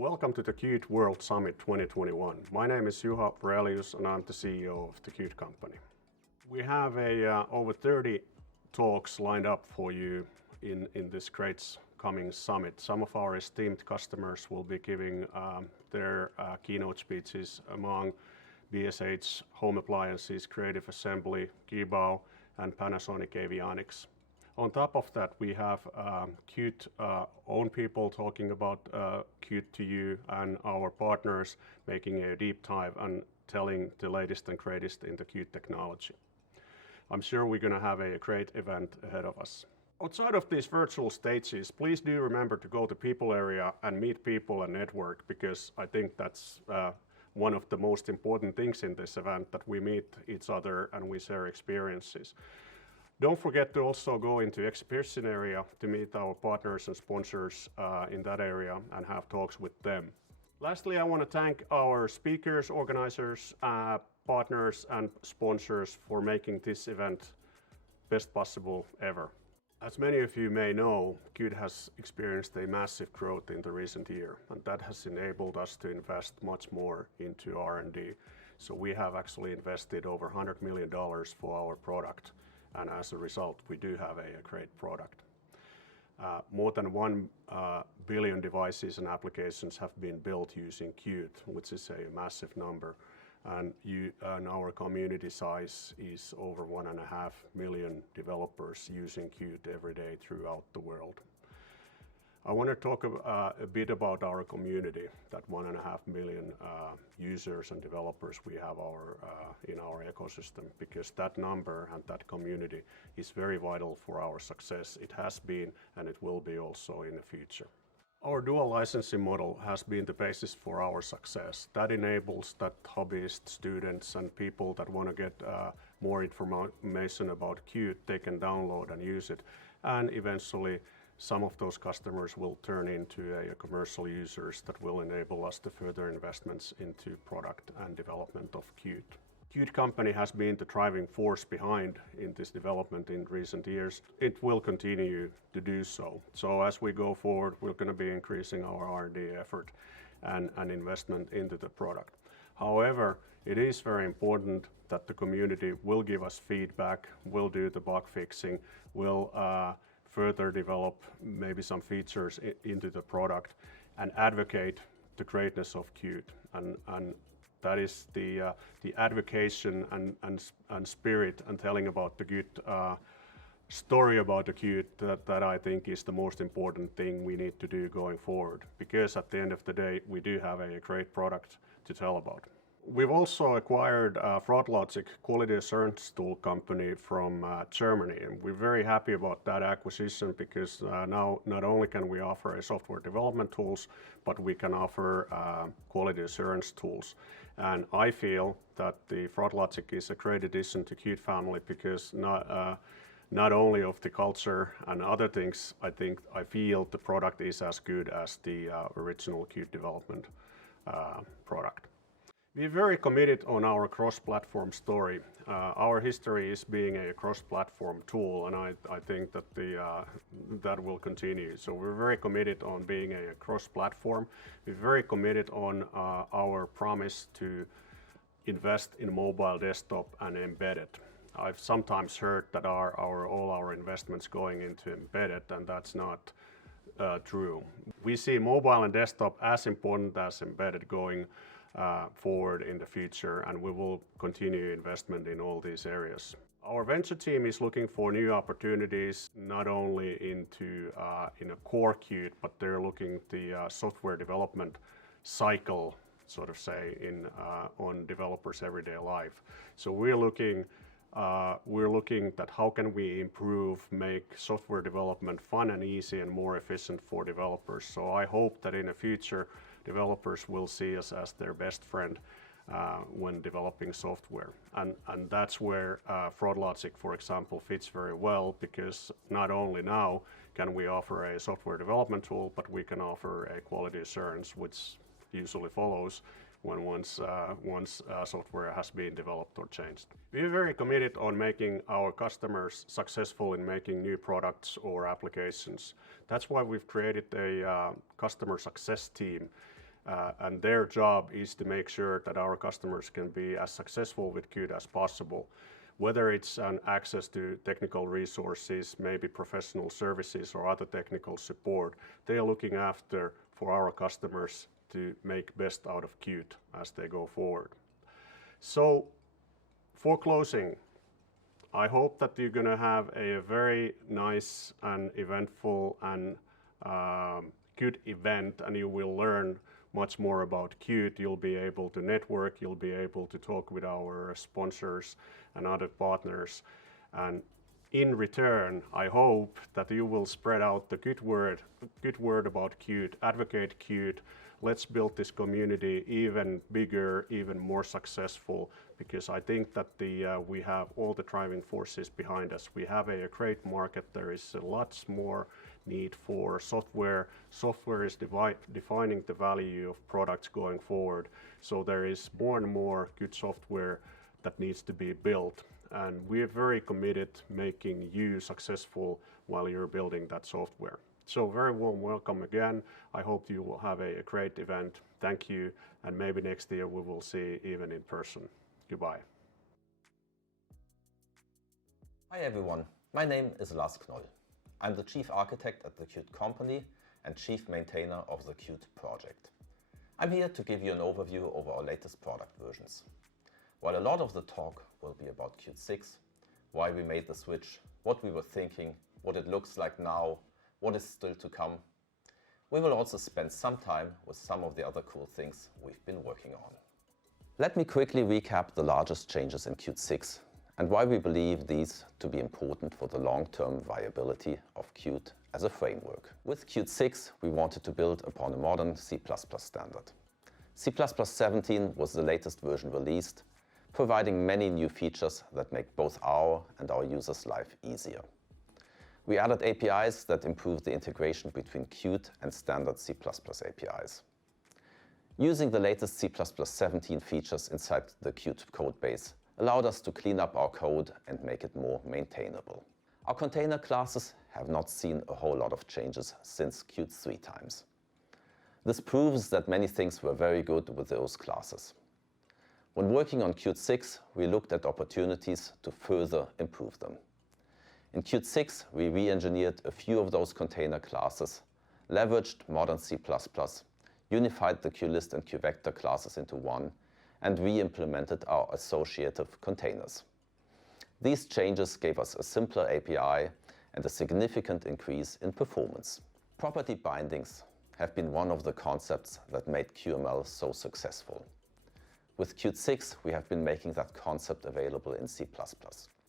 Welcome to the Qt World Summit 2021. My name is Juha Varelius and I'm the CEO of the Qt company. We have over 30 talks lined up for you in this great coming summit. Some of our esteemed customers will be giving their keynote speeches among BSH, Home Appliances, Creative Assembly, Geebau, and Panasonic Avionics. On top of that, we have Qt own people talking about Qt to you and our partners making a deep dive and telling the latest and greatest in the Qt technology. I'm sure we're going to have a great event ahead of us. Outside of these virtual stages, please do remember to go to people area and meet people and network, because I think that's one of the most important things in this event, that we meet each other and we share experiences. Don't forget to also go into exhibition area to meet our partners and sponsors in that area and have talks with them. Lastly, I want to thank our speakers, organizers, partners and sponsors for making this event best possible ever. As many of you may know, Qt has experienced a massive growth in the recent year, and that has enabled us to invest much more into R&D. So we have actually invested over $100 million for our product. And as a result, we do have a great product. More than 1 billion devices and applications have been built using Qt, which is a massive number. And our community size is over 1.5 million developers using Qt every day throughout the world. I want to talk a bit about our community, that 1.5 million users and developers we have in our ecosystem, because that number and that community is very vital for our success. It has been and it will be also in the future. Our dual licensing model has been the basis for our success. That enables that hobbyists, students and people that want to get more information about Qt, they can download and use it, and eventually some of those customers will turn into commercial users that will enable us to further investments into product and development of Qt. Qt company has been the driving force behind in this development in recent years. It will continue to do so. So as we go forward, we're going to be increasing our R&D effort and investment into the product. However, it is very important that the community will give us feedback, will do the bug fixing, will further develop maybe some features into the product and advocate the greatness of Qt. And that is the advocation and spirit and telling about the Qt story about the Qt that I think is the most important thing we need to do going forward, because at the end of the day we do have a great product to tell about. We've also acquired FraudLogic quality assurance tool company from Germany, and we're very happy about that acquisition, because now not only can we offer a software development tools, but we can offer quality assurance tools. And I feel that the FraudLogic is a great addition to Qt family, because not only of the culture and other things, I feel the product is as good as the original Qt development product. We're very committed on our cross-platform story. Our history is being a cross-platform tool, and I think that that will continue. So we're very committed on being a cross-platform. We're very committed on our promise to invest in mobile, desktop, and embedded. I've sometimes heard that all our investments going into embedded, and that's not true. We see mobile and desktop as important as embedded going forward in the future, and we will continue investment in all these areas. Our venture team is looking for new opportunities, not only into in a core Qt, but they're looking at the software development cycle, sort of say, on developers' everyday life. So we're looking at how can we improve, make software development fun and easy and more efficient for developers. So I hope that in the future developers will see us as their best friend when developing software. And that's where FraudLogic, for example, fits very well, because not only now can we offer a software development tool, but we can offer a quality assurance, which usually follows when once software has been developed or changed. We're very committed on making our customers successful in making new products or applications. That's why we've created a customer success team. and their job is to make sure that our customers can be as successful with Qt as possible. Whether it's an access to technical resources, maybe professional services or other technical support, they are looking after for our customers to make best out of Qt as they go forward. So for closing, I hope that you're going to have a very nice and eventful and Qt event, and you will learn much more about Qt. You'll be able to network, you'll be able to talk with our sponsors and other partners. And in return, I hope that you will spread out the good word about Qt, advocate Qt. Let's build this community even bigger, even more successful, because I think that we have all the driving forces behind us. We have a great market. There is lots more need for software. Software is defining the value of products going forward. So there is more and more good software that needs to be built. And we are very committed making you successful while you're building that software. So very warm welcome again. I hope you will have a great event. Thank you. And maybe next year we will see even in person. Goodbye. Hi everyone. My name is Lars Knoll. I'm the Chief Architect at the Qt company and Chief Maintainer of the Qt project. I'm here to give you an overview of our latest product versions. While a lot of the talk will be about Qt 6, why we made the switch, what we were thinking, what it looks like now, what is still to come, we will also spend some time with some of the other cool things we've been working on. Let me quickly recap the largest changes in Qt 6 and why we believe these to be important for the long-term viability of Qt as a framework. With Qt 6, we wanted to build upon a modern C++ standard. C++ 17 was the latest version released, providing many new features that make both our and our users' life easier. We added APIs that improve the integration between Qt and standard C++ APIs. Using the latest C++ 17 features inside the Qt codebase allowed us to clean up our code and make it more maintainable. Our container classes have not seen a whole lot of changes since Qt 3 times. This proves that many things were very good with those classes. When working on Qt 6, we looked at opportunities to further improve them. In Qt 6, we re-engineered a few of those container classes, leveraged modern C++, unified the QList and QVector classes into one, and re-implemented our associative containers. These changes gave us a simpler API and a significant increase in performance. Property bindings have been one of the concepts that made QML so successful. With Qt 6, we have been making that concept available in C++.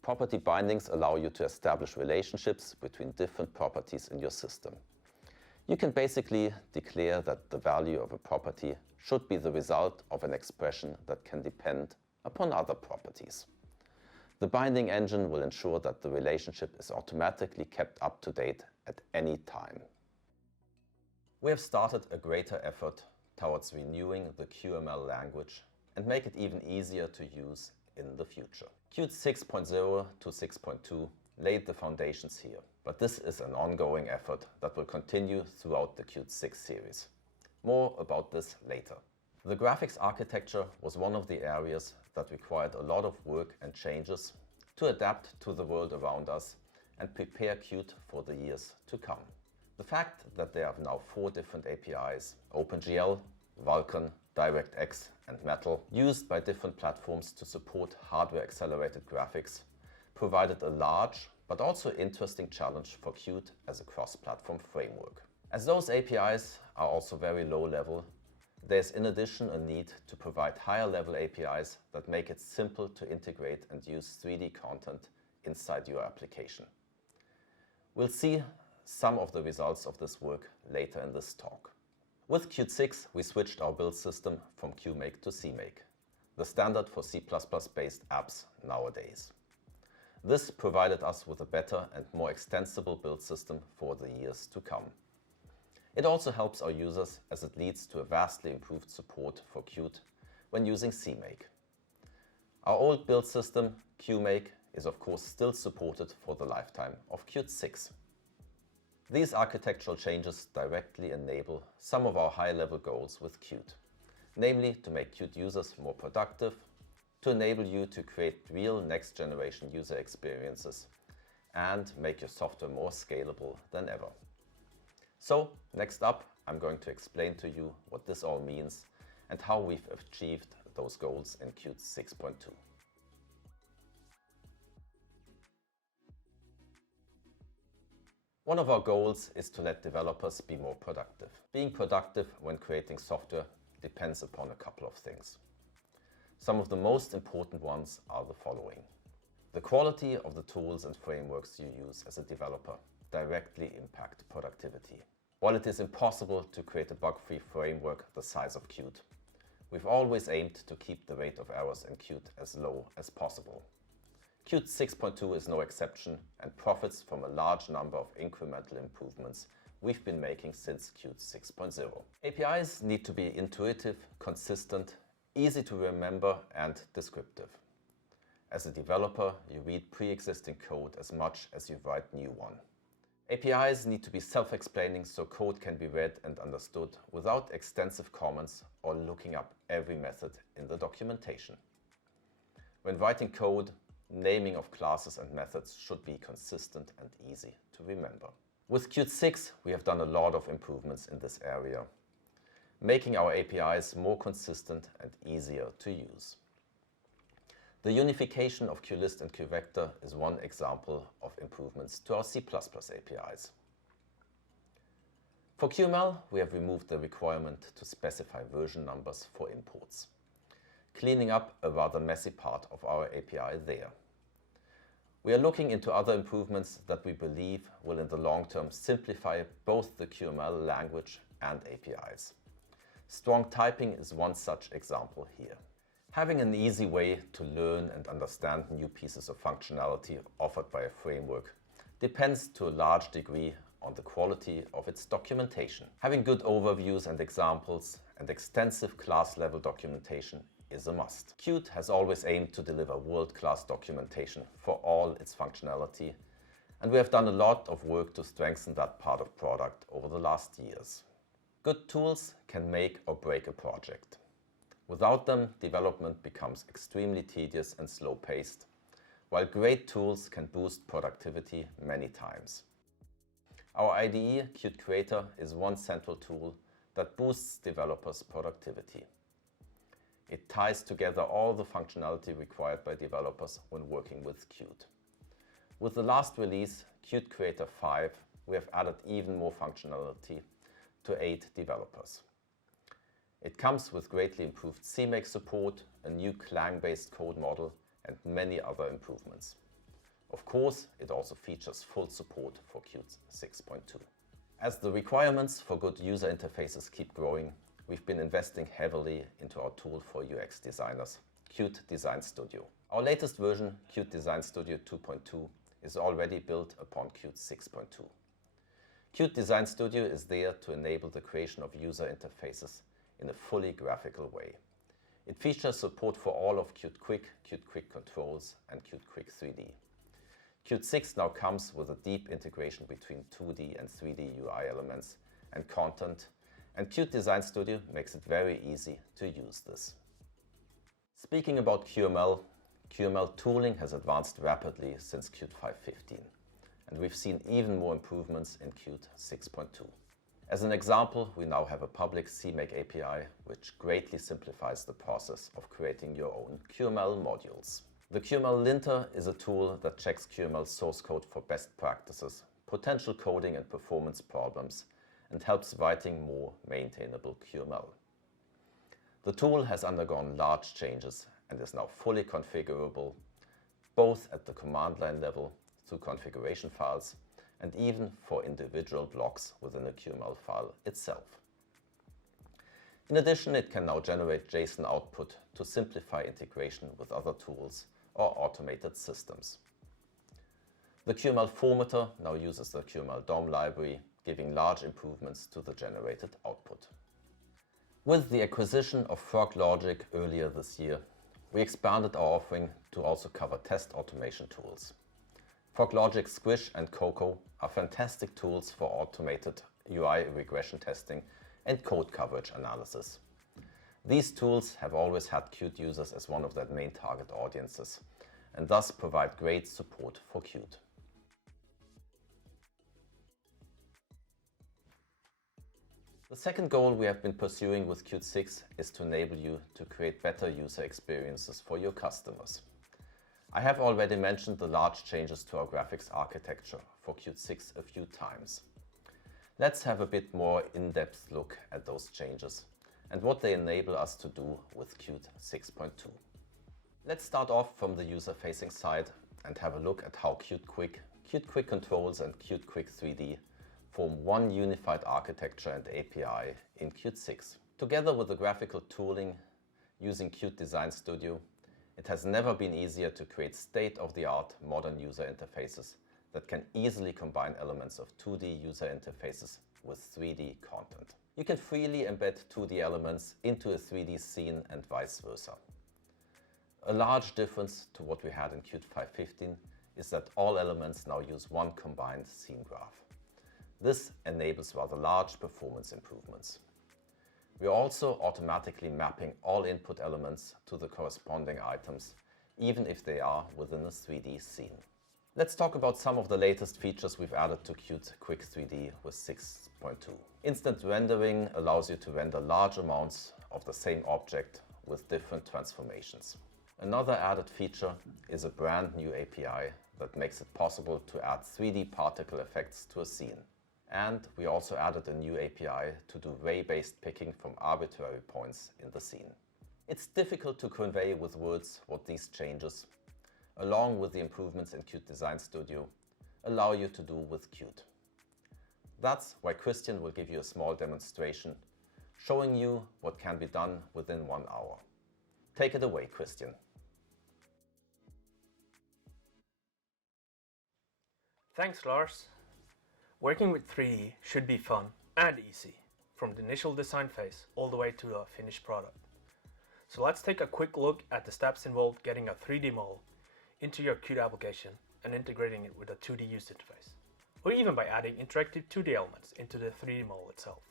Property bindings allow you to establish relationships between different properties in your system. You can basically declare that the value of a property should be the result of an expression that can depend upon other properties. The binding engine will ensure that the relationship is automatically kept up to date at any time. We have started a greater effort towards renewing the QML language and make it even easier to use in the future. Qt 6.0 to 6.2 laid the foundations here, but this is an ongoing effort that will continue throughout the Qt 6 series. More about this later. The graphics architecture was one of the areas that required a lot of work and changes to adapt to the world around us and prepare Qt for the years to come. The fact that there are now 4 different APIs, OpenGL, Vulkan, DirectX and Metal, used by different platforms to support hardware-accelerated graphics, provided a large but also interesting challenge for Qt as a cross-platform framework. As those APIs are also very low level, there's in addition a need to provide higher level APIs that make it simple to integrate and use 3D content inside your application. We'll see some of the results of this work later in this talk. With Qt 6, we switched our build system from QMake to CMake, the standard for C++-based apps nowadays. This provided us with a better and more extensible build system for the years to come. It also helps our users as it leads to a vastly improved support for Qt when using CMake. Our old build system, QMake, is of course still supported for the lifetime of Qt 6. These architectural changes directly enable some of our high-level goals with Qt, namely to make Qt users more productive, to enable you to create real next-generation user experiences, and make your software more scalable than ever. So, next up, I'm going to explain to you what this all means and how we've achieved those goals in Qt 6.2. One of our goals is to let developers be more productive. Being productive when creating software depends upon a couple of things. Some of the most important ones are the following. The quality of the tools and frameworks you use as a developer directly impact productivity. While it is impossible to create a bug-free framework the size of Qt, we've always aimed to keep the rate of errors in Qt as low as possible. Qt 6.2 is no exception and profits from a large number of incremental improvements we've been making since Qt 6.0. APIs need to be intuitive, consistent, easy to remember, and descriptive. As a developer, you read pre-existing code as much as you write new one. APIs need to be self-explaining so code can be read and understood without extensive comments or looking up every method in the documentation. When writing code, naming of classes and methods should be consistent and easy to remember. With Qt 6, we have done a lot of improvements in this area, making our APIs more consistent and easier to use. The unification of QList and QVector is one example of improvements to our C++ APIs. For QML, we have removed the requirement to specify version numbers for imports, cleaning up a rather messy part of our API there. We are looking into other improvements that we believe will in the long term simplify both the QML language and APIs. Strong typing is one such example here. Having an easy way to learn and understand new pieces of functionality offered by a framework depends to a large degree on the quality of its documentation. Having good overviews and examples and extensive class-level documentation is a must. Qt has always aimed to deliver world-class documentation for all its functionality, and we have done a lot of work to strengthen that part of product over the last years. Good tools can make or break a project. Without them, development becomes extremely tedious and slow-paced, while great tools can boost productivity many times. Our IDE, Qt Creator, is one central tool that boosts developers' productivity. It ties together all the functionality required by developers when working with Qt. With the last release, Qt Creator 5, we have added even more functionality to aid developers. It comes with greatly improved CMake support, a new Clang-based code model, and many other improvements. Of course, it also features full support for Qt 6.2. As the requirements for good user interfaces keep growing, we've been investing heavily into our tool for UX designers, Qt Design Studio. Our latest version, Qt Design Studio 2.2, is already built upon Qt 6.2. Qt Design Studio is there to enable the creation of user interfaces in a fully graphical way. It features support for all of Qt Quick Controls, and Qt Quick 3D. Qt 6 now comes with a deep integration between 2D and 3D UI elements and content, and Qt Design Studio makes it very easy to use this. Speaking about QML, QML tooling has advanced rapidly since Qt 5.15, and we've seen even more improvements in Qt 6.2. As an example, we now have a public CMake API, which greatly simplifies the process of creating your own QML modules. The QML linter is a tool that checks QML source code for best practices, potential coding and performance problems, and helps writing more maintainable QML. The tool has undergone large changes and is now fully configurable, both at the command line level through configuration files and even for individual blocks within a QML file itself. In addition, it can now generate JSON output to simplify integration with other tools or automated systems. The QML formatter now uses the QML DOM library, giving large improvements to the generated output. With the acquisition of Frog Logic earlier this year, we expanded our offering to also cover test automation tools. FogLogic Squish and Coco are fantastic tools for automated UI regression testing and code coverage analysis. These tools have always had Qt users as one of their main target audiences, and thus provide great support for Qt. The second goal we have been pursuing with Qt 6 is to enable you to create better user experiences for your customers. I have already mentioned the large changes to our graphics architecture for Qt 6 a few times. Let's have a bit more in-depth look at those changes and what they enable us to do with Qt 6.2. Let's start off from the user-facing side and have a look at how Qt Quick Controls and Qt Quick 3D form one unified architecture and API in Qt 6. Together with the graphical tooling using Qt Design Studio, it has never been easier to create state-of-the-art modern user interfaces that can easily combine elements of 2D user interfaces with 3D content. You can freely embed 2D elements into a 3D scene and vice versa. A large difference to what we had in Qt 5.15 is that all elements now use one combined scene graph. This enables rather large performance improvements. We are also automatically mapping all input elements to the corresponding items, even if they are within a 3D scene. Let's talk about some of the latest features we've added to Qt Quick 3D with 6.2. Instant rendering allows you to render large amounts of the same object with different transformations. Another added feature is a brand new API that makes it possible to add 3D particle effects to a scene. And we also added a new API to do ray-based picking from arbitrary points in the scene. It's difficult to convey with words what these changes, along with the improvements in Qt Design Studio, allow you to do with Qt. That's why Christian will give you a small demonstration, showing you what can be done within 1 hour. Take it away, Christian. Thanks, Lars. Working with 3D should be fun and easy, from the initial design phase all the way to the finished product. So let's take a quick look at the steps involved getting a 3D model into your Qt application and integrating it with a 2D user interface, or even by adding interactive 2D elements into the 3D model itself.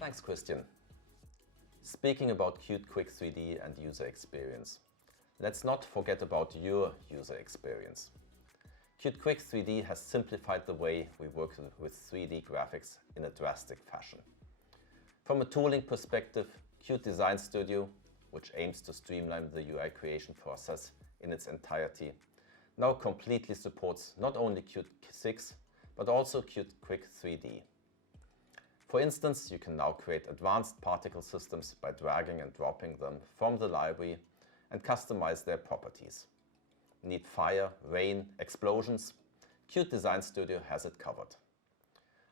Thanks, Christian. Speaking about Qt Quick 3D and user experience, let's not forget about your user experience. Qt Quick 3D has simplified the way we work with 3D graphics in a drastic fashion. From a tooling perspective, Qt Design Studio, which aims to streamline the UI creation process in its entirety, now completely supports not only Qt 6, but also Qt Quick 3D. For instance, you can now create advanced particle systems by dragging and dropping them from the library and customize their properties. Need fire, rain, explosions? Qt Design Studio has it covered.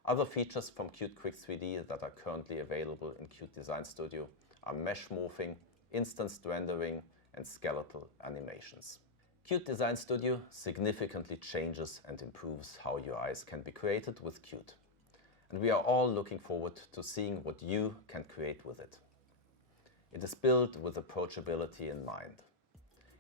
Other features from Qt Quick 3D that are currently available in Qt Design Studio are mesh morphing, instanced rendering, and skeletal animations. Qt Design Studio significantly changes and improves how UIs can be created with Qt. And we are all looking forward to seeing what you can create with it. It is built with approachability in mind.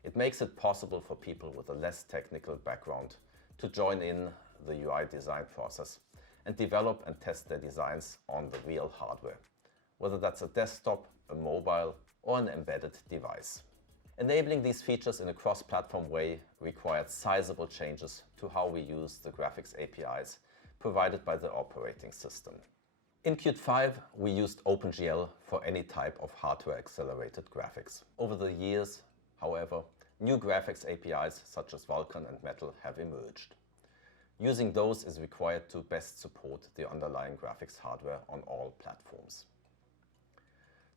It makes it possible for people with a less technical background to join in the UI design process and develop and test their designs on the real hardware, whether that's a desktop, a mobile, or an embedded device. Enabling these features in a cross-platform way required sizable changes to how we use the graphics APIs provided by the operating system. In Qt 5, we used OpenGL for any type of hardware-accelerated graphics. Over the years, however, new graphics APIs such as Vulkan and Metal have emerged. Using those is required to best support the underlying graphics hardware on all platforms.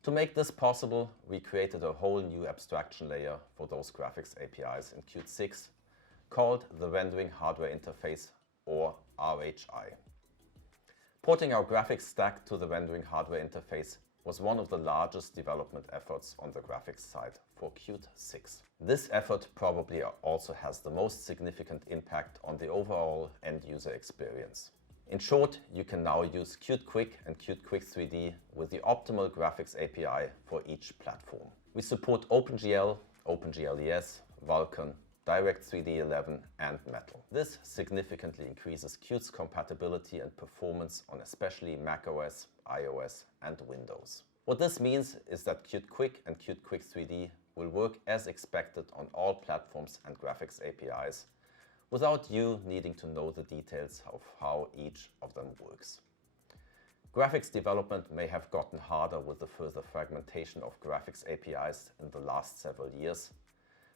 To make this possible, we created a whole new abstraction layer for those graphics APIs in Qt 6 called the Rendering Hardware Interface, or RHI. Porting our graphics stack to the rendering hardware interface was one of the largest development efforts on the graphics side for Qt 6. This effort probably also has the most significant impact on the overall end-user experience. In short, you can now use Qt Quick and Qt Quick 3D with the optimal graphics API for each platform. We support OpenGL, OpenGL-ES, Vulkan, Direct3D 11 and Metal. This significantly increases Qt's compatibility and performance on especially macOS, iOS and Windows. What this means is that Qt Quick and Qt Quick 3D will work as expected on all platforms and graphics APIs without you needing to know the details of how each of them works. Graphics development may have gotten harder with the further fragmentation of graphics APIs in the last several years,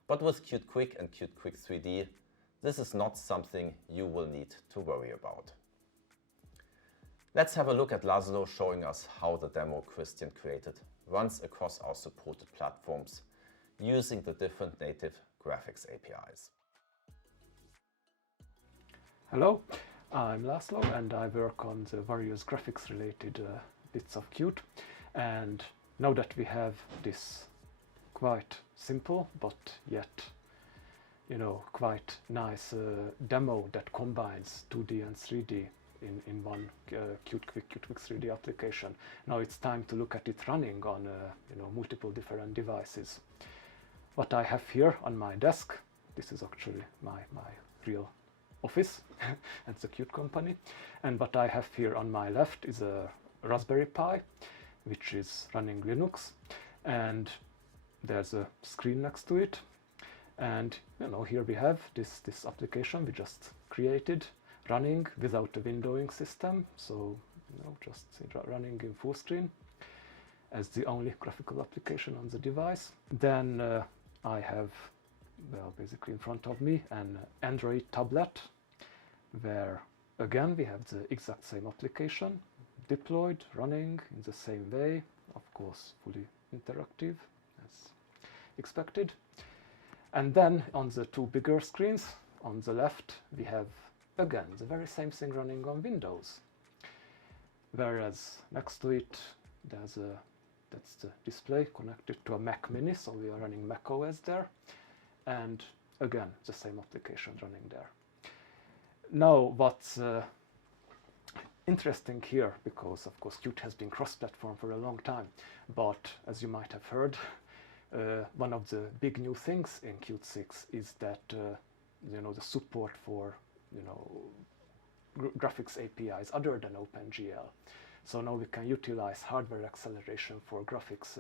but with Qt Quick and Qt Quick 3D, this is not something you will need to worry about. Let's have a look at Lars Knoll showing us how the demo Christian created runs across our supported platforms using the different native graphics APIs. Hello, I'm Lars Knoll and I work on the various graphics related bits of Qt. And now that we have this quite simple but yet quite nice demo that combines 2D and 3D in one Qt Quick 3D application. Now it's time to look at it running on multiple different devices. What I have here on my desk, this is actually my real office at the Qt company, and what I have here on my left is a Raspberry Pi which is running Linux, and there's a screen next to it, and here we have this application we just created running without a windowing system, so just running in full screen as the only graphical application on the device. Then I have, basically in front of me, an Android tablet where again we have the exact same application deployed, running in the same way, of course fully interactive as expected. And then on the two bigger screens on the left we have again the very same thing running on Windows, whereas next to it there's that's the display connected to a Mac Mini, so we are running Mac OS there, and again the same application running there. Now what's interesting here, because of course Qt has been cross-platform for a long time, but as you might have heard, one of the big new things in Qt 6 is that the support for graphics APIs other than OpenGL. So now we can utilize hardware acceleration for graphics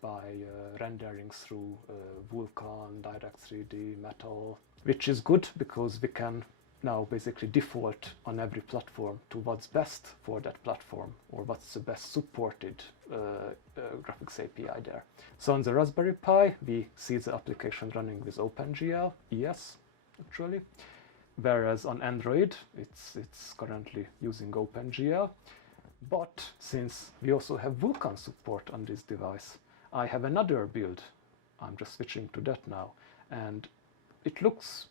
by rendering through Vulkan, Direct3D, Metal, which is good because we can now basically default on every platform to what's best for that platform, or what's the best supported graphics API there. So on the Raspberry Pi, we see the application running with OpenGL, ES actually, whereas on Android, it's currently using OpenGL. But since we also have Vulkan support on this device, I have another build. I'm just switching to that now, and it looks,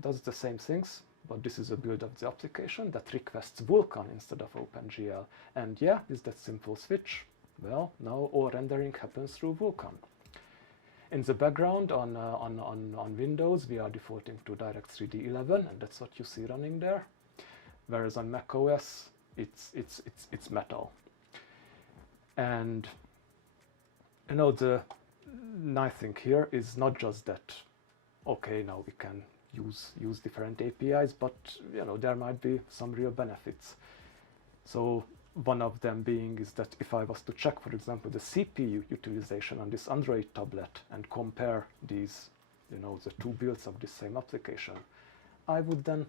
does the same things, but this is a build of the application that requests Vulkan instead of OpenGL. And yeah, with that simple switch, well, now all rendering happens through Vulkan. In the background on Windows, we are defaulting to DirectX 11, and that's what you see running there. Whereas on macOS, it's Metal. And the nice thing here is not just that, okay, now we can use different APIs, but there might be some real benefits. So one of them being is that if I was to check, for example, the CPU utilization on this Android tablet and compare these, the two builds of the same application, I would then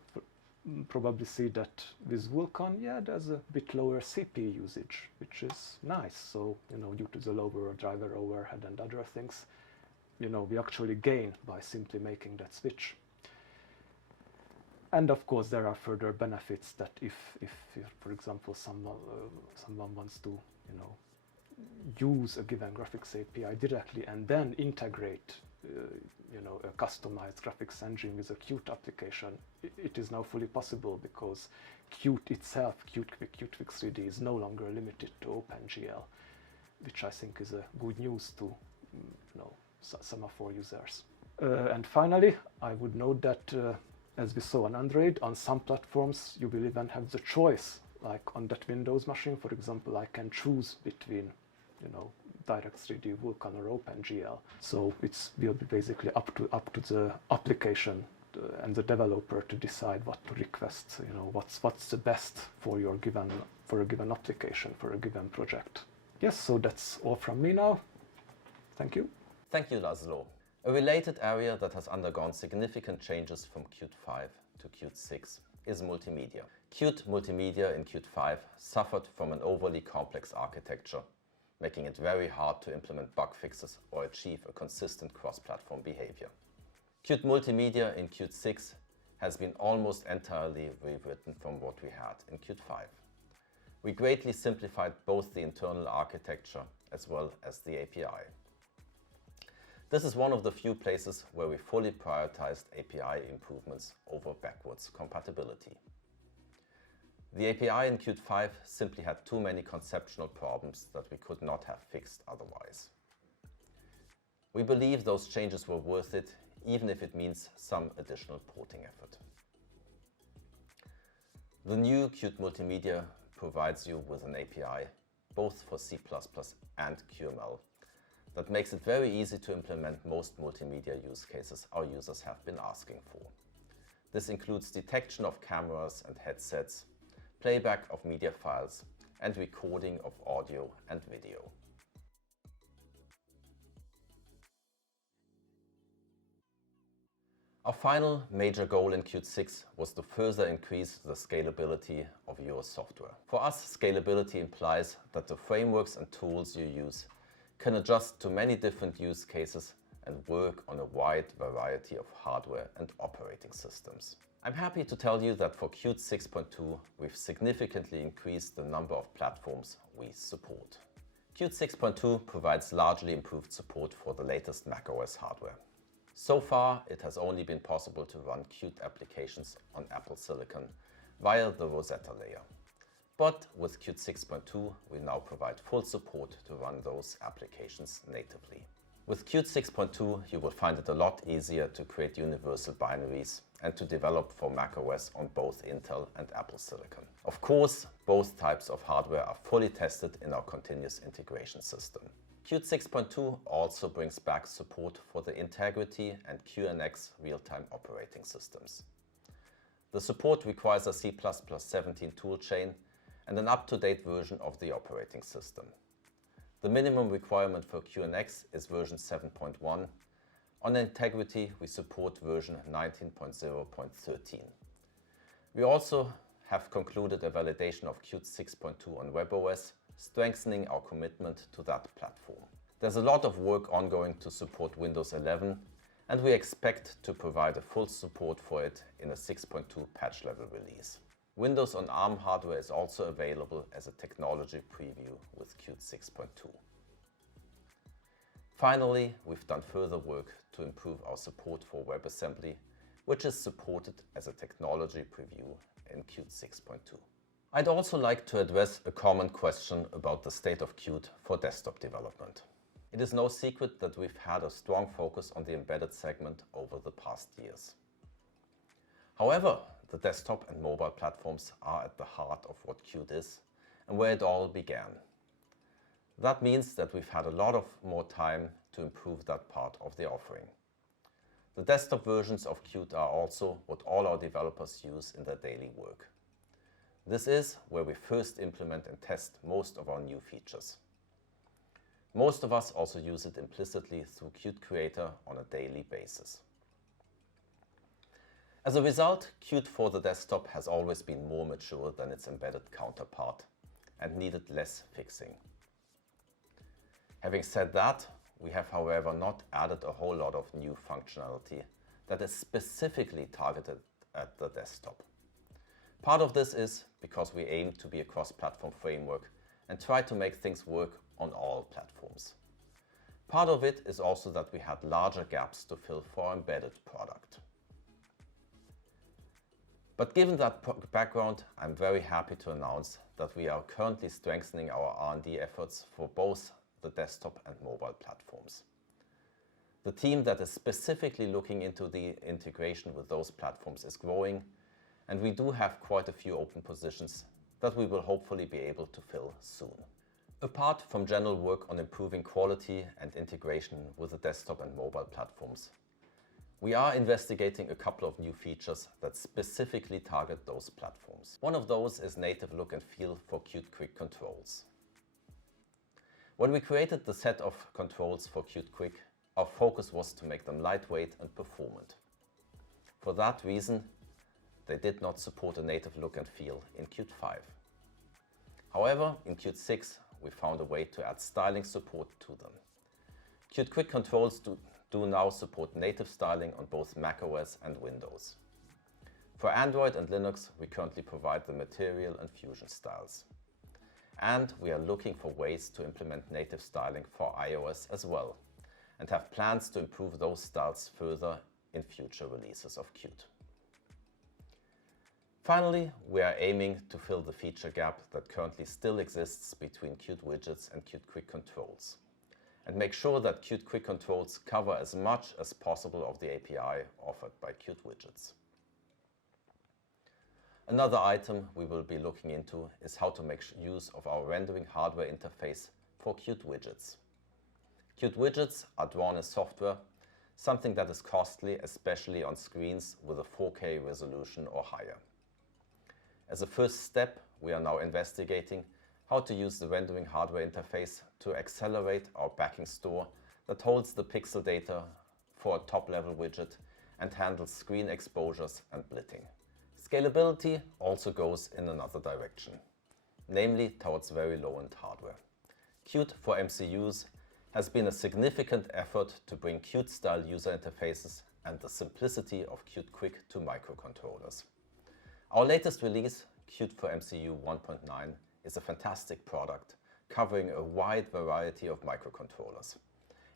probably see that with Vulkan, yeah, there's a bit lower CPU usage, which is nice. So, due to the lower driver overhead and other things, we actually gain by simply making that switch. And of course, there are further benefits that if for example, someone wants to, use a given graphics API directly and then integrate, a customized graphics engine with a Qt application, it is now fully possible, because Qt itself, Qt 3D, is no longer limited to OpenGL, which I think is a good news to, some of our users. And finally, I would note that as we saw on Android, on some platforms you will even have the choice, like on that Windows machine, for example, I can choose between, DirectX 3D, Vulkan, or OpenGL. So it will be basically up to the application and the developer to decide what to request. What's the best for a given application, for a given project. Yes, so that's all from me now. Thank you. Thank you, Lars Knoll. A related area that has undergone significant changes from Qt 5 to Qt 6 is multimedia. Qt Multimedia in Qt 5 suffered from an overly complex architecture, making it very hard to implement bug fixes or achieve a consistent cross-platform behavior. Qt Multimedia in Qt 6 has been almost entirely rewritten from what we had in Qt 5. We greatly simplified both the internal architecture as well as the API. This is one of the few places where we fully prioritized API improvements over backwards compatibility. The API in Qt 5 simply had too many conceptual problems that we could not have fixed otherwise. We believe those changes were worth it, even if it means some additional porting effort. The new Qt Multimedia provides you with an API, both for C++ and QML, that makes it very easy to implement most multimedia use cases our users have been asking for. This includes detection of cameras and headsets, playback of media files, and recording of audio and video. Our final major goal in Qt 6 was to further increase the scalability of your software. For us, scalability implies that the frameworks and tools you use can adjust to many different use cases and work on a wide variety of hardware and operating systems. I'm happy to tell you that for Qt 6.2, we've significantly increased the number of platforms we support. Qt 6.2 provides largely improved support for the latest macOS hardware. So far, it has only been possible to run Qt applications on Apple Silicon via the Rosetta layer. But with Qt 6.2, we now provide full support to run those applications natively. With Qt 6.2, you will find it a lot easier to create universal binaries and to develop for macOS on both Intel and Apple Silicon. Of course, both types of hardware are fully tested in our continuous integration system. Qt 6.2 also brings back support for the Integrity and QNX real-time operating systems. The support requires a C++ 17 toolchain and an up-to-date version of the operating system. The minimum requirement for QNX is version 7.1. On Integrity, we support version 19.0.13. We also have concluded a validation of Qt 6.2 on WebOS, strengthening our commitment to that platform. There's a lot of work ongoing to support Windows 11, and we expect to provide a full support for it in a 6.2 patch level release. Windows on ARM hardware is also available as a technology preview with Qt 6.2. Finally, we've done further work to improve our support for WebAssembly, which is supported as a technology preview in Qt 6.2. I'd also like to address a common question about the state of Qt for desktop development. It is no secret that we've had a strong focus on the embedded segment over the past years. However, the desktop and mobile platforms are at the heart of what Qt is and where it all began. That means that we've had a lot of more time to improve that part of the offering. The desktop versions of Qt are also what all our developers use in their daily work. This is where we first implement and test most of our new features. Most of us also use it implicitly through Qt Creator on a daily basis. As a result, Qt for the desktop has always been more mature than its embedded counterpart and needed less fixing. Having said that, we have, however, not added a whole lot of new functionality that is specifically targeted at the desktop. Part of this is because we aim to be a cross-platform framework and try to make things work on all platforms. Part of it is also that we had larger gaps to fill for our embedded product. But given that background, I'm very happy to announce that we are currently strengthening our R&D efforts for both the desktop and mobile platforms. The team that is specifically looking into the integration with those platforms is growing, and we do have quite a few open positions that we will hopefully be able to fill soon. Apart from general work on improving quality and integration with the desktop and mobile platforms, we are investigating a couple of new features that specifically target those platforms. One of those is native look and feel for Qt Quick controls. When we created the set of controls for Qt Quick, our focus was to make them lightweight and performant. For that reason, they did not support a native look and feel in Qt 5. However, in Qt 6, we found a way to add styling support to them. Qt Quick controls do now support native styling on both macOS and Windows. For Android and Linux, we currently provide the Material and Fusion styles. And we are looking for ways to implement native styling for iOS as well, and have plans to improve those styles further in future releases of Qt. Finally, we are aiming to fill the feature gap that currently still exists between Qt widgets and Qt Quick controls, and make sure that Qt Quick controls cover as much as possible of the API offered by Qt widgets. Another item we will be looking into is how to make use of our rendering hardware interface for Qt widgets. Qt widgets are drawn as software, something that is costly, especially on screens with a 4K resolution or higher. As a first step, we are now investigating how to use the rendering hardware interface to accelerate our backing store that holds the pixel data for a top-level widget and handles screen exposures and blitting. Scalability also goes in another direction, namely towards very low-end hardware. Qt for MCUs has been a significant effort to bring Qt-style user interfaces and the simplicity of Qt Quick to microcontrollers. Our latest release, Qt for MCU 1.9, is a fantastic product covering a wide variety of microcontrollers.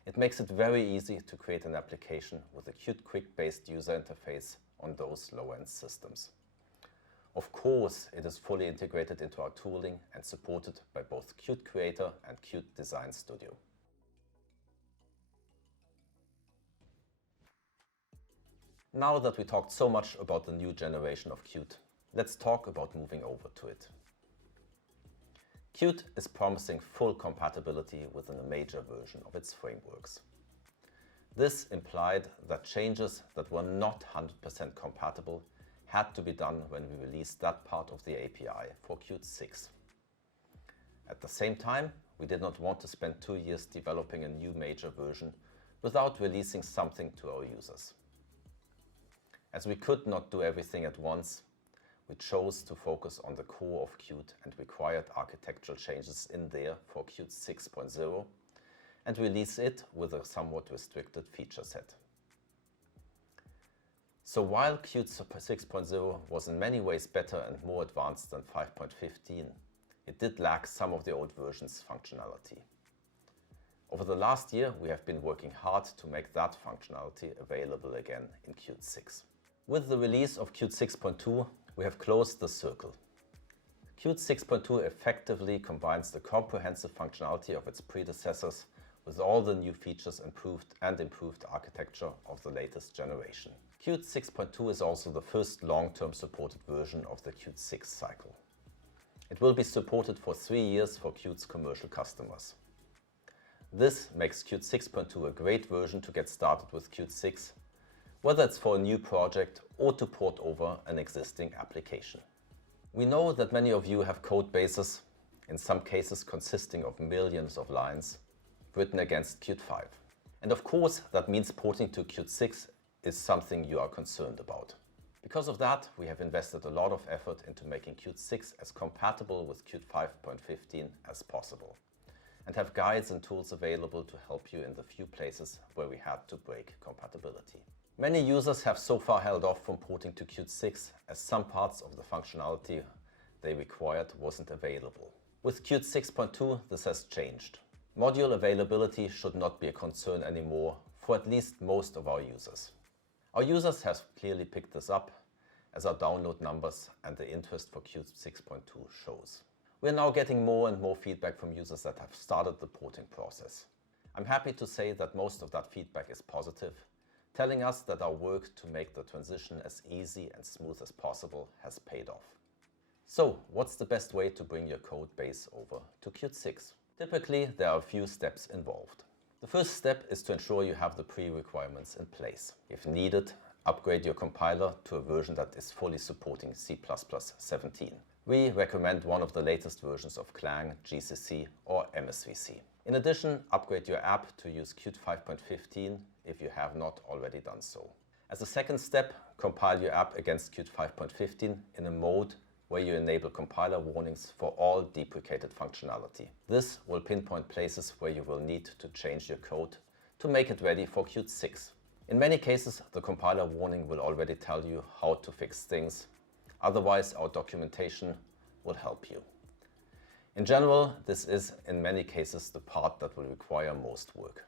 It makes it very easy to create an application with a Qt Quick-based user interface on those low-end systems. Of course, it is fully integrated into our tooling and supported by both Qt Creator and Qt Design Studio. Now that we talked so much about the new generation of Qt, let's talk about moving over to it. Qt is promising full compatibility within a major version of its frameworks. This implied that changes that were not 100% compatible had to be done when we released that part of the API for Qt 6. At the same time, we did not want to spend 2 years developing a new major version without releasing something to our users. As we could not do everything at once, we chose to focus on the core of Qt and required architectural changes in there for Qt 6.0 and release it with a somewhat restricted feature set. So while Qt 6.0 was in many ways better and more advanced than 5.15, it did lack some of the old version's functionality. Over the last year, we have been working hard to make that functionality available again in Qt 6. With the release of Qt 6.2, we have closed the circle. Qt 6.2 effectively combines the comprehensive functionality of its predecessors with all the new features improved architecture of the latest generation. Qt 6.2 is also the first long-term supported version of the Qt 6 cycle. It will be supported for 3 years for Qt's commercial customers. This makes Qt 6.2 a great version to get started with Qt 6, whether it's for a new project or to port over an existing application. We know that many of you have code bases, in some cases consisting of millions of lines, written against Qt 5. And of course, that means porting to Qt 6 is something you are concerned about. Because of that, we have invested a lot of effort into making Qt 6 as compatible with Qt 5.15 as possible, and have guides and tools available to help you in the few places where we had to break compatibility. Many users have so far held off from porting to Qt 6 as some parts of the functionality they required wasn't available. With Qt 6.2, this has changed. Module availability should not be a concern anymore for at least most of our users. Our users have clearly picked this up, as our download numbers and the interest for Qt 6.2 shows. We are now getting more and more feedback from users that have started the porting process. I'm happy to say that most of that feedback is positive, telling us that our work to make the transition as easy and smooth as possible has paid off. So, what's the best way to bring your code base over to Qt 6? Typically, there are a few steps involved. The first step is to ensure you have the pre-requirements in place. If needed, upgrade your compiler to a version that is fully supporting C++ 17. We recommend one of the latest versions of Clang, GCC or MSVC. In addition, upgrade your app to use Qt 5.15 if you have not already done so. As a second step, compile your app against Qt 5.15 in a mode where you enable compiler warnings for all deprecated functionality. This will pinpoint places where you will need to change your code to make it ready for Qt 6. In many cases, the compiler warning will already tell you how to fix things. Otherwise, our documentation will help you. In general, this is in many cases the part that will require most work.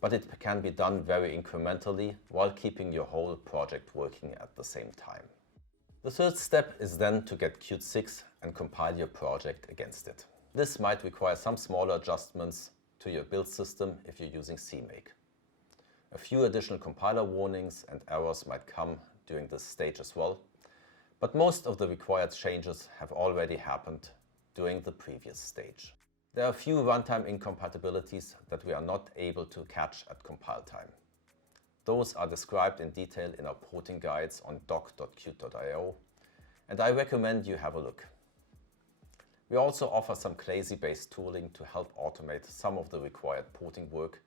But it can be done very incrementally while keeping your whole project working at the same time. The third step is then to get Qt 6 and compile your project against it. This might require some smaller adjustments to your build system if you're using CMake. A few additional compiler warnings and errors might come during this stage as well, but most of the required changes have already happened during the previous stage. There are a few runtime incompatibilities that we are not able to catch at compile time. Those are described in detail in our porting guides on doc.qt.io, and I recommend you have a look. We also offer some Clazy-based tooling to help automate some of the required porting work,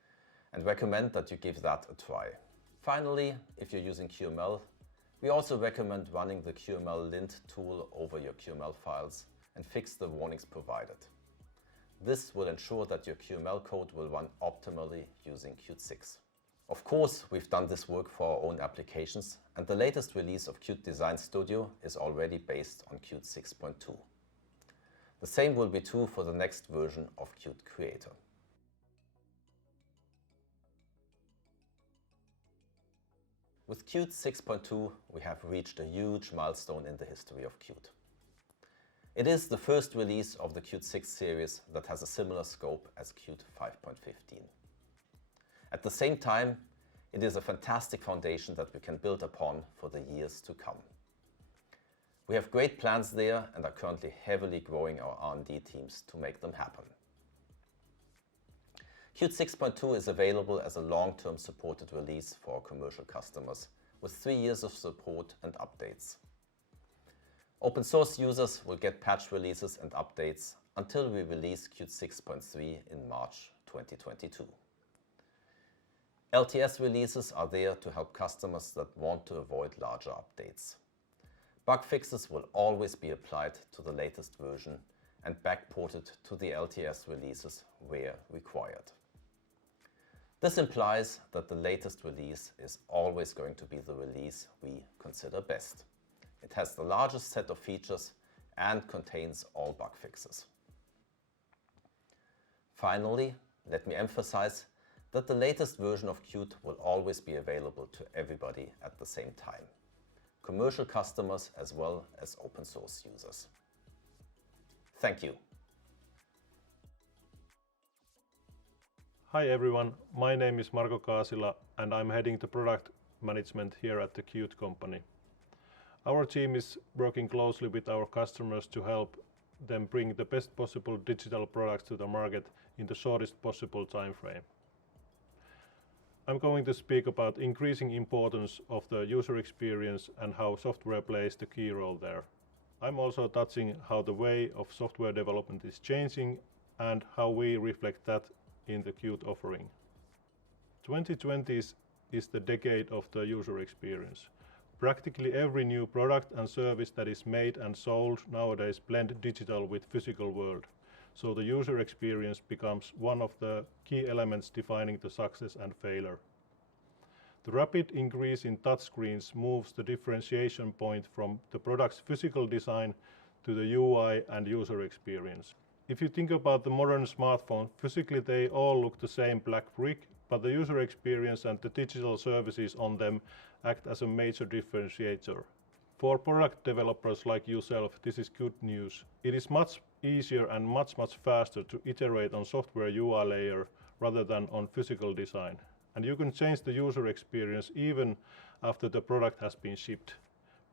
and recommend that you give that a try. Finally, if you're using QML, we also recommend running the QML lint tool over your QML files and fix the warnings provided. This will ensure that your QML code will run optimally using Qt 6. Of course, we've done this work for our own applications, and the latest release of Qt Design Studio is already based on Qt 6.2. The same will be true for the next version of Qt Creator. With Qt 6.2, we have reached a huge milestone in the history of Qt. It is the first release of the Qt 6 series that has a similar scope as Qt 5.15. At the same time, it is a fantastic foundation that we can build upon for the years to come. We have great plans there and are currently heavily growing our R&D teams to make them happen. Qt 6.2 is available as a long-term supported release for our commercial customers with 3 years of support and updates. Open source users will get patch releases and updates until we release Qt 6.3 in March 2022. LTS releases are there to help customers that want to avoid larger updates. Bug fixes will always be applied to the latest version and backported to the LTS releases where required. This implies that the latest release is always going to be the release we consider best. It has the largest set of features and contains all bug fixes. Finally, let me emphasize that the latest version of Qt will always be available to everybody at the same time, commercial customers as well as open source users. Thank you. Hi everyone, my name is Marko Kaasila and I'm heading the product management here at the Qt company. Our team is working closely with our customers to help them bring the best possible digital products to the market in the shortest possible time frame. I'm going to speak about increasing importance of the user experience and how software plays the key role there. I'm also touching how the way of software development is changing and how we reflect that in the Qt offering. 2020 is the decade of the user experience. Practically every new product and service that is made and sold nowadays blend digital with physical world. So the user experience becomes one of the key elements defining the success and failure. The rapid increase in touchscreens moves the differentiation point from the product's physical design to the UI and user experience. If you think about the modern smartphone, physically they all look the same black brick, but the user experience and the digital services on them act as a major differentiator. For product developers like yourself, this is good news. It is much easier and much faster to iterate on software UI layer rather than on physical design. And you can change the user experience even after the product has been shipped.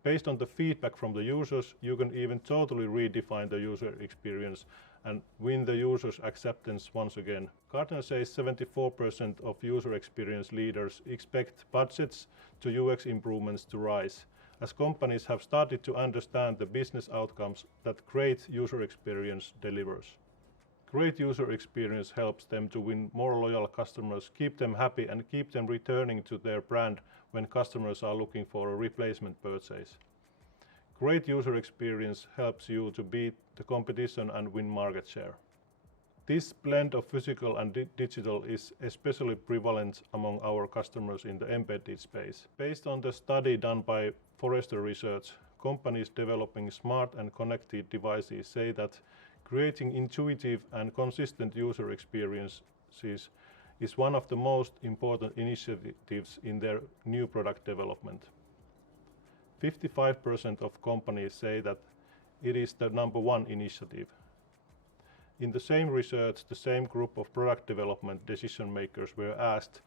Based on the feedback from the users, you can even totally redefine the user experience and win the user's acceptance once again. Gartner says 74% of user experience leaders expect budgets to UX improvements to rise, as companies have started to understand the business outcomes that great user experience delivers. Great user experience helps them to win more loyal customers, keep them happy and keep them returning to their brand when customers are looking for a replacement purchase. Great user experience helps you to beat the competition and win market share. This blend of physical and digital is especially prevalent among our customers in the embedded space. Based on the study done by Forrester Research, companies developing smart and connected devices say that creating intuitive and consistent user experiences is one of the most important initiatives in their new product development. 55% of companies say that it is the #1 initiative. In the same research, the same group of product development decision makers were asked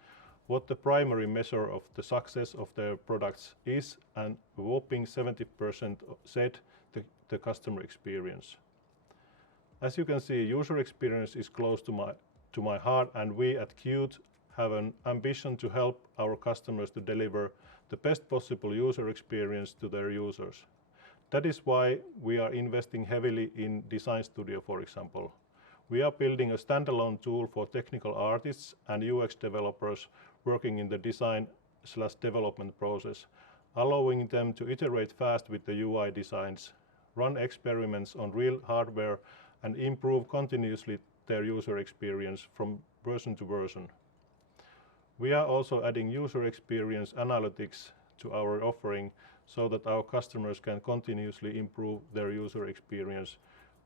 what the primary measure of the success of their products is, and a whopping 70% said the customer experience. As you can see, user experience is close to my heart, and we at Qt have an ambition to help our customers to deliver the best possible user experience to their users. That is why we are investing heavily in Design Studio, for example. We are building a standalone tool for technical artists and UX developers working in the design/development process, allowing them to iterate fast with the UI designs, run experiments on real hardware, and improve continuously their user experience from version to version. We are also adding user experience analytics to our offering so that our customers can continuously improve their user experience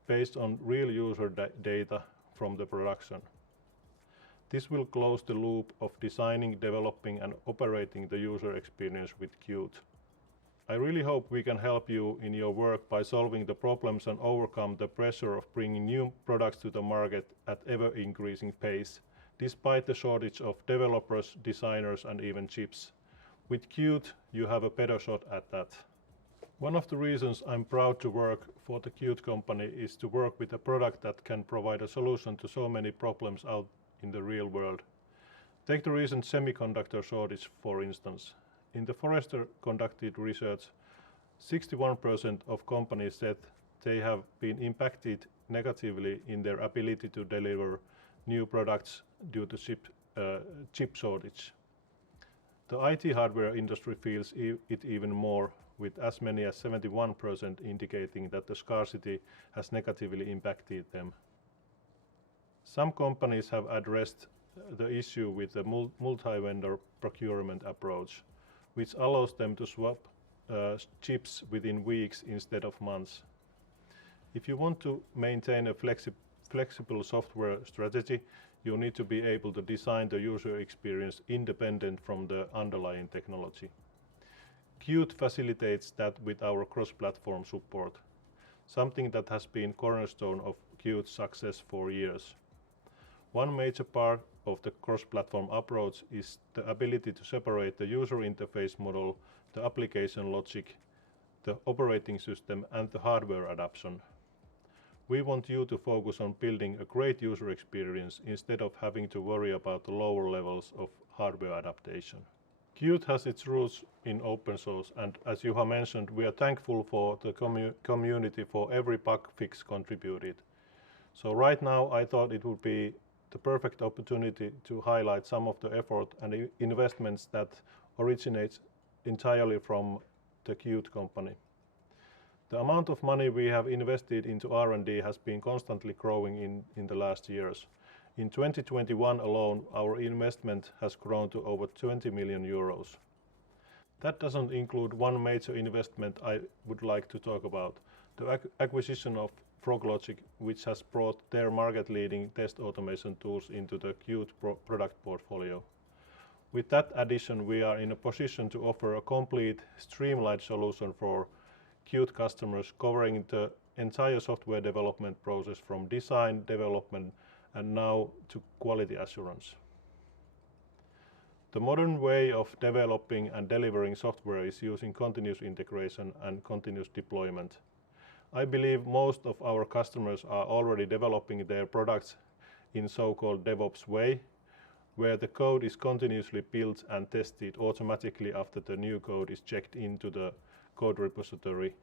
based on real user data from the production. This will close the loop of designing, developing, and operating the user experience with Qt. I really hope we can help you in your work by solving the problems and overcome the pressure of bringing new products to the market at ever-increasing pace, despite the shortage of developers, designers, and even chips. With Qt, you have a better shot at that. One of the reasons I'm proud to work for the Qt company is to work with a product that can provide a solution to so many problems out in the real world. Take the recent semiconductor shortage, for instance. In the Forrester conducted research, 61% of companies said they have been impacted negatively in their ability to deliver new products due to chip shortage. The IT hardware industry feels it even more with as many as 71% indicating that the scarcity has negatively impacted them. Some companies have addressed the issue with the multi-vendor procurement approach, which allows them to swap chips within weeks instead of months. If you want to maintain a flexible software strategy, you need to be able to design the user experience independent from the underlying technology. Qt facilitates that with our cross-platform support, something that has been cornerstone of Qt's success for years. One major part of the cross-platform approach is the ability to separate the user interface model, the application logic, the operating system, and the hardware adoption. We want you to focus on building a great user experience instead of having to worry about the lower levels of hardware adaptation. Qt has its roots in open source, and as Juha mentioned, we are thankful for the community for every bug fix contributed. So right now I thought it would be the perfect opportunity to highlight some of the effort and investments that originate entirely from the Qt company. The amount of money we have invested into R&D has been constantly growing in the last years. In 2021 alone, our investment has grown to over 20 million euros. That doesn't include one major investment I would like to talk about, the acquisition of Froglogic, which has brought their market-leading test automation tools into the Qt product portfolio. With that addition, we are in a position to offer a complete, streamlined solution for Qt customers, covering the entire software development process from design, development, and now to quality assurance. The modern way of developing and delivering software is using continuous integration and continuous deployment. I believe most of our customers are already developing their products in so-called DevOps way, where the code is continuously built and tested automatically after the new code is checked into the code repository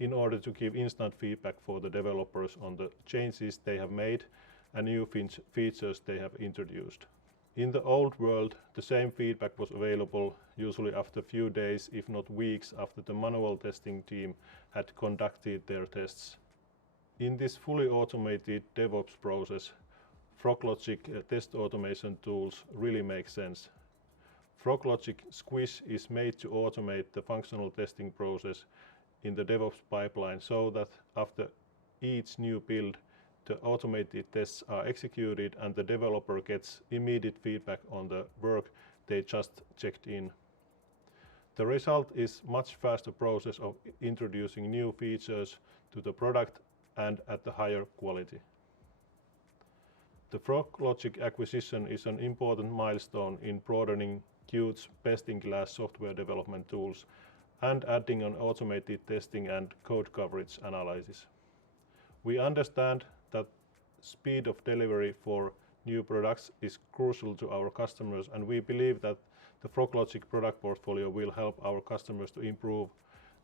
in order to give instant feedback for the developers on the changes they have made and new features they have introduced. In the old world, the same feedback was available usually after a few days, if not weeks, after the manual testing team had conducted their tests. In this fully automated DevOps process, Froglogic test automation tools really make sense. Froglogic Squish is made to automate the functional testing process in the DevOps pipeline so that after each new build, the automated tests are executed and the developer gets immediate feedback on the work they just checked in. The result is much faster process of introducing new features to the product and at the higher quality. The Froglogic acquisition is an important milestone in broadening Qt's best-in-class software development tools and adding on automated testing and code coverage analysis. We understand that speed of delivery for new products is crucial to our customers, and we believe that the Froglogic product portfolio will help our customers to improve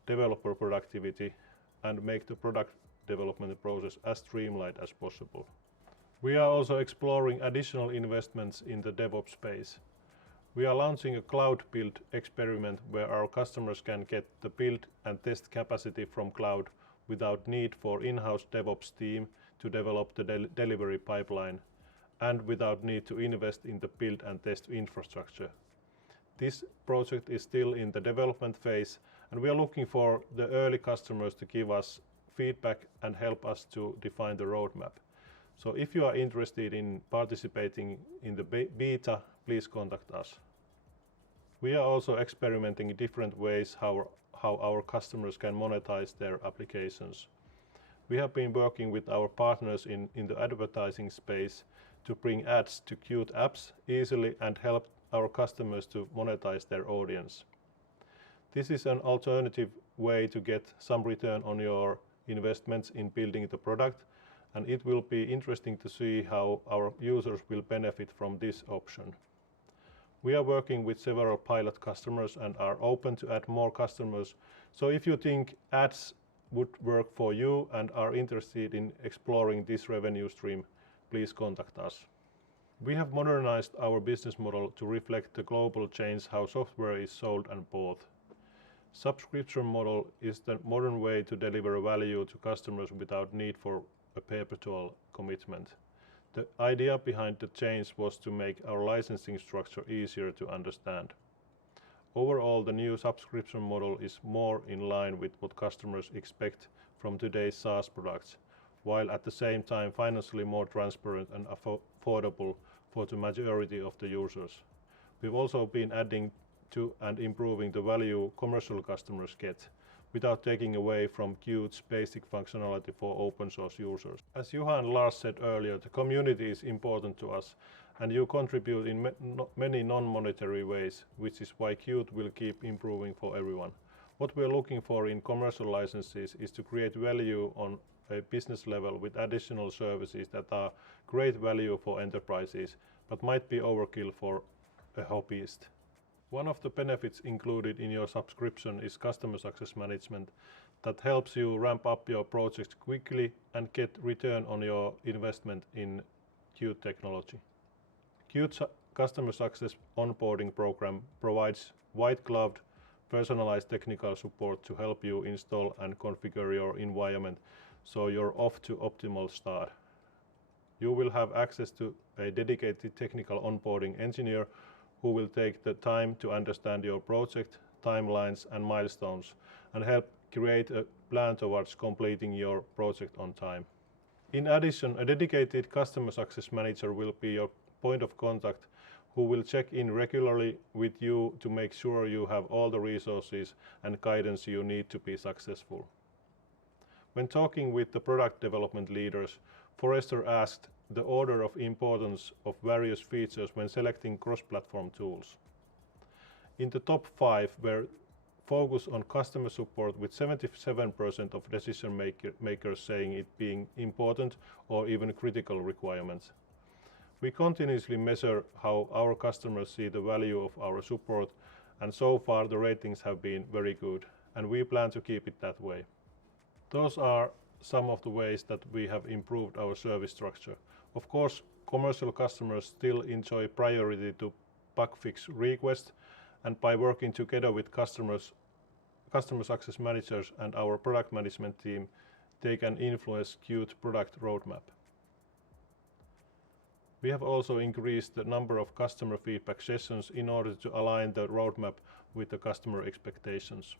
developer productivity and make the product development process as streamlined as possible. We are also exploring additional investments in the DevOps space. We are launching a cloud build experiment where our customers can get the build and test capacity from cloud without need for in-house DevOps team to develop the delivery pipeline and without need to invest in the build and test infrastructure. This project is still in the development phase, and we are looking for the early customers to give us feedback and help us to define the roadmap. So if you are interested in participating in the beta, please contact us. We are also experimenting different ways how our customers can monetize their applications. We have been working with our partners in the advertising space to bring ads to Qt apps easily and help our customers to monetize their audience. This is an alternative way to get some return on your investments in building the product, and it will be interesting to see how our users will benefit from this option. We are working with several pilot customers and are open to add more customers. So if you think ads would work for you and are interested in exploring this revenue stream, please contact us. We have modernized our business model to reflect the global change how software is sold and bought. Subscription model is the modern way to deliver value to customers without need for a perpetual commitment. The idea behind the change was to make our licensing structure easier to understand. Overall, the new subscription model is more in line with what customers expect from today's SaaS products, while at the same time financially more transparent and affordable for the majority of the users. We've also been adding to and improving the value commercial customers get, without taking away from Qt's basic functionality for open source users. As Juha and Lars said earlier, the community is important to us, and you contribute in many non-monetary ways, which is why Qt will keep improving for everyone. What we're looking for in commercial licenses is to create value on a business level with additional services that are great value for enterprises, but might be overkill for a hobbyist. One of the benefits included in your subscription is customer success management that helps you ramp up your projects quickly and get return on your investment in Qt technology. Qt's customer success onboarding program provides white-gloved, personalized technical support to help you install and configure your environment so you're off to optimal start. You will have access to a dedicated technical onboarding engineer who will take the time to understand your project, timelines and milestones and help create a plan towards completing your project on time. In addition, a dedicated customer success manager will be your point of contact who will check in regularly with you to make sure you have all the resources and guidance you need to be successful. When talking with the product development leaders, Forrester asked the order of importance of various features when selecting cross-platform tools. In the top 5 were focus on customer support, with 77% of decision makers saying it being important or even critical requirements. We continuously measure how our customers see the value of our support, and so far the ratings have been very good, and we plan to keep it that way. Those are some of the ways that we have improved our service structure. Of course, commercial customers still enjoy priority to bug fix requests, and by working together with customer success managers and our product management team, they can influence Qt product roadmap. We have also increased the number of customer feedback sessions in order to align the roadmap with the customer expectations.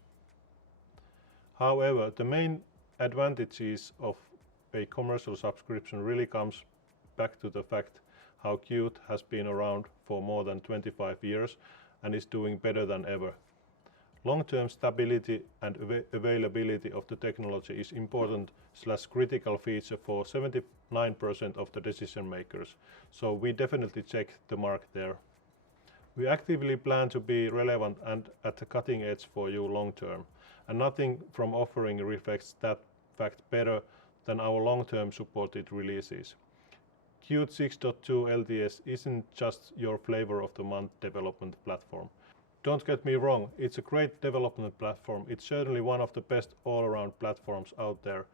However, the main advantages of a commercial subscription really comes back to the fact how Qt has been around for more than 25 years and is doing better than ever. Long-term stability and availability of the technology is important/critical feature for 79% of the decision makers, so we definitely check the mark there. We actively plan to be relevant and at the cutting edge for you long term, and nothing from offering reflects that fact better than our long-term supported releases. Qt 6.2 LTS isn't just your flavor of the month development platform. Don't get me wrong, it's a great development platform. It's certainly one of the best all-around platforms out there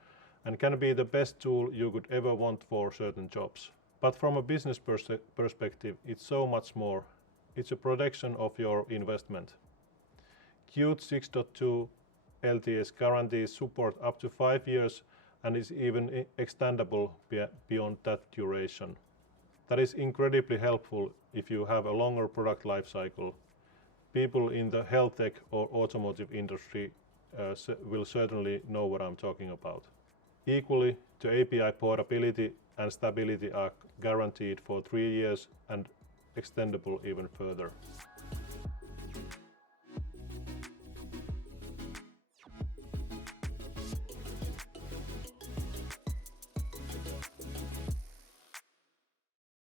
and can be the best tool you could ever want for certain jobs. But from a business perspective, it's so much more. It's a protection of your investment. Qt 6.2 LTS guarantees support up to 5 years and is even extendable beyond that duration. That is incredibly helpful if you have a longer product life cycle. People in the health tech or automotive industry will certainly know what I'm talking about. Equally, the API portability and stability are guaranteed for 3 years and extendable even further.